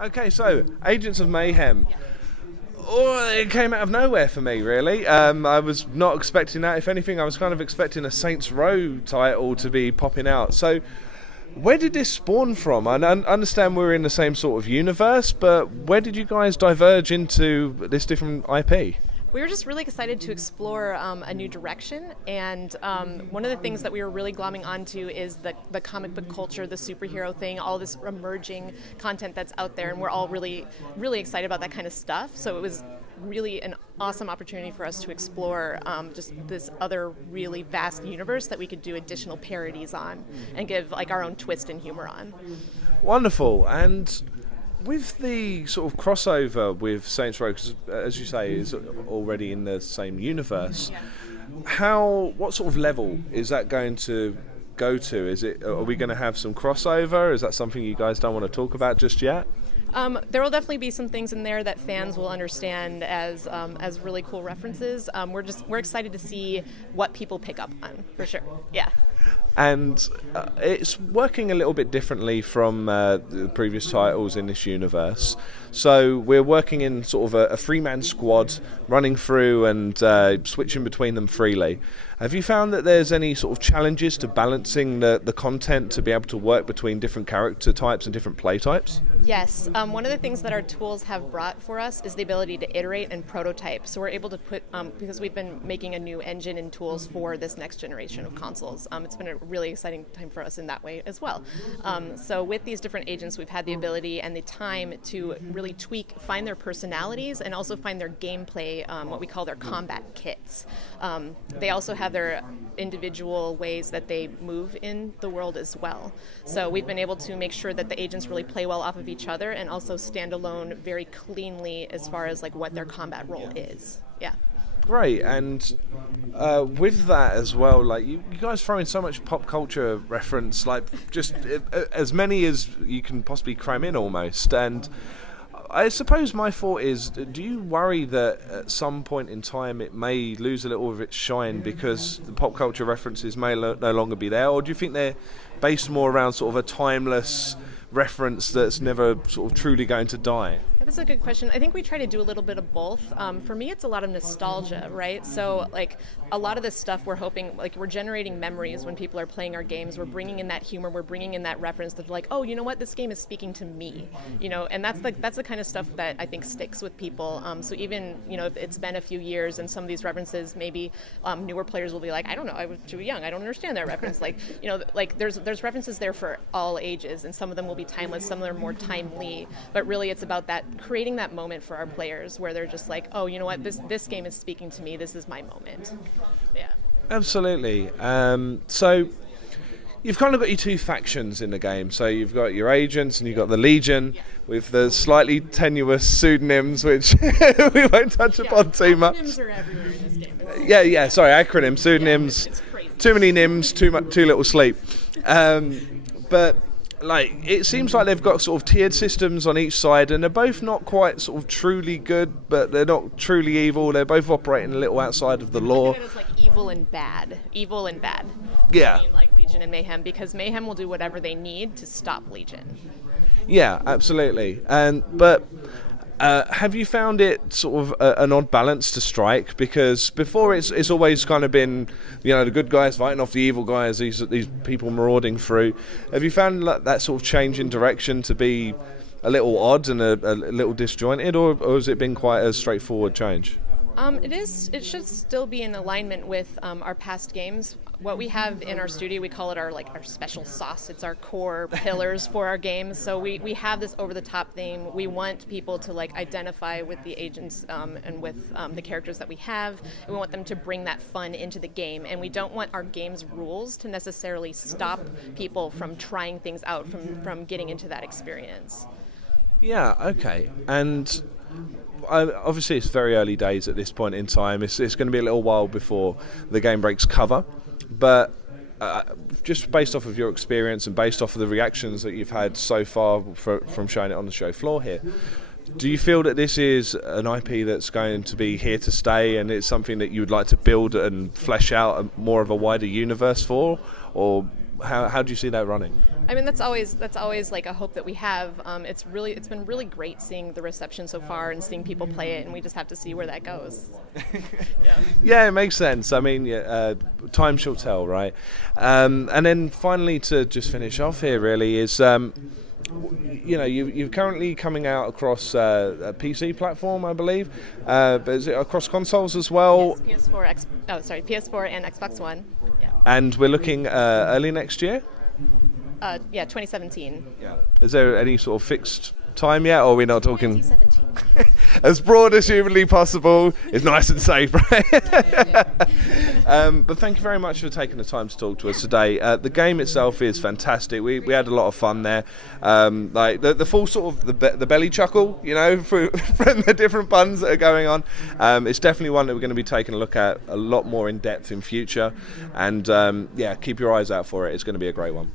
Okay, so Agents of Mayhem. Oh, it came out of nowhere for me, really. I was not expecting that. If anything, I was kind of expecting a Saints Row title to be popping out. So, where did this spawn from? I understand we're in the same sort of universe, but where did you guys diverge into this different IP? We were just really excited to explore a new direction, and one of the things that we were really glomming onto is the comic book culture, the superhero thing, all this emerging content that's out there, and we're all really, really excited about that kind of stuff. So it was really an awesome opportunity for us to explore just this other really vast universe that we could do additional parodies on and give like our own twist and humor on. Wonderful. And with the sort of crossover with Saints Row, because as you say, is already in the same universe, what sort of level is that going to go to? Are we going to have some crossover? Is that something you guys don't want to talk about just yet? There will definitely be some things in there that fans will understand as really cool references. We're excited to see what people pick up on, for sure. Yeah. And it's working a little bit differently from the previous titles in this universe. So we're working in sort of a three-man squad, running through and switching between them freely. Have you found that there's any sort of challenges to balancing the content to be able to work between different character types and different play types? Yes. One of the things that our tools have brought for us is the ability to iterate and prototype. So we're able to put, because we've been making a new engine and tools for this next generation of consoles, it's been a really exciting time for us in that way as well. So with these different agents, we've had the ability and the time to really tweak, find their personalities, and also find their gameplay, what we call their combat kits. They also have their individual ways that they move in the world as well. So we've been able to make sure that the agents really play well off of each other and also stand alone very cleanly as far as like what their combat role is. Yeah. Great. And with that as well, like you guys throw in so much pop culture reference, like just as many as you can possibly cram in almost. And I suppose my thought is, do you worry that at some point in time it may lose a little of its shine because the pop culture references may no longer be there, or do you think they're based more around sort of a timeless reference that's never sort of truly going to die? That's a good question. I think we try to do a little bit of both. For me, it's a lot of nostalgia, right? So, like, a lot of this stuff we're hoping, like, we're generating memories when people are playing our games. We're bringing in that humor. We're bringing in that reference that's like, oh, you know what? This game is speaking to me, you know? And that's the kind of stuff that I think sticks with people. So even, you know, if it's been a few years and some of these references, maybe newer players will be like, I don't know, I was too young. I don't understand that reference. Like, you know, like there's references there for all ages, and some of them will be timeless, some of them are more timely. But really, it's about that creating that moment for our players where they're just like, oh, you know what, this game is speaking to me, this is my moment. Yeah. Absolutely. So you've kind of got your two factions in the game. So you've got your agents and you've got the Legion, with the slightly tenuous pseudonyms, which we won't touch upon too much. Acronyms are everywhere in this game. Sorry, acronyms, pseudonyms. It's crazy. Too many nyms, too little sleep. But like, it seems like they've got sort of tiered systems on each side, and they're both not quite sort of truly good, but they're not truly evil. They're both operating a little outside of the law. I think it is like evil and bad. Yeah. Between, like, Legion and Mayhem, because Mayhem will do whatever they need to stop Legion. Yeah, absolutely. But have you found it sort of an odd balance to strike? Because before it's always kind of been, you know, the good guys fighting off the evil guys, these people marauding through. Have you found that sort of change in direction to be a little odd and a little disjointed, or has it been quite a straightforward change? It should still be in alignment with our past games. What we have in our studio, we call it our special sauce. It's our core pillars for our games. So we have this over-the-top theme. We want people to like identify with the agents and with the characters that we have. And we want them to bring that fun into the game. And we don't want our game's rules to necessarily stop people from trying things out, from getting into that experience. Yeah, okay. And obviously it's very early days at this point in time. It's going to be a little while before the game breaks cover. But just based off of your experience and based off of the reactions that you've had so far from showing it on the show floor here, do you feel that this is an IP that's going to be here to stay, and it's something that you would like to build and flesh out more of a wider universe for? Or how do you see that running? I mean, that's always like a hope that we have. It's been really great seeing the reception so far and seeing people play it, and we just have to see where that goes. Yeah, it makes sense. I mean, time shall tell, right? And then finally, to just finish off here, really is. You're currently coming out across a PC platform, I believe, but is it across consoles as well? Yes, PS4 and Xbox One. Yeah. And we're looking early next year? 2017. Yeah. Is there any sort of fixed time yet, or are we not talking 2017? as broad as humanly possible? It's nice and safe, right? But thank you very much for taking the time to talk to us today. The game itself is fantastic. We had a lot of fun there. Like the full sort of the belly chuckle, from the different puns that are going on. It's definitely one that we're going to be taking a look at a lot more in depth in future. And keep your eyes out for it. It's going to be a great one.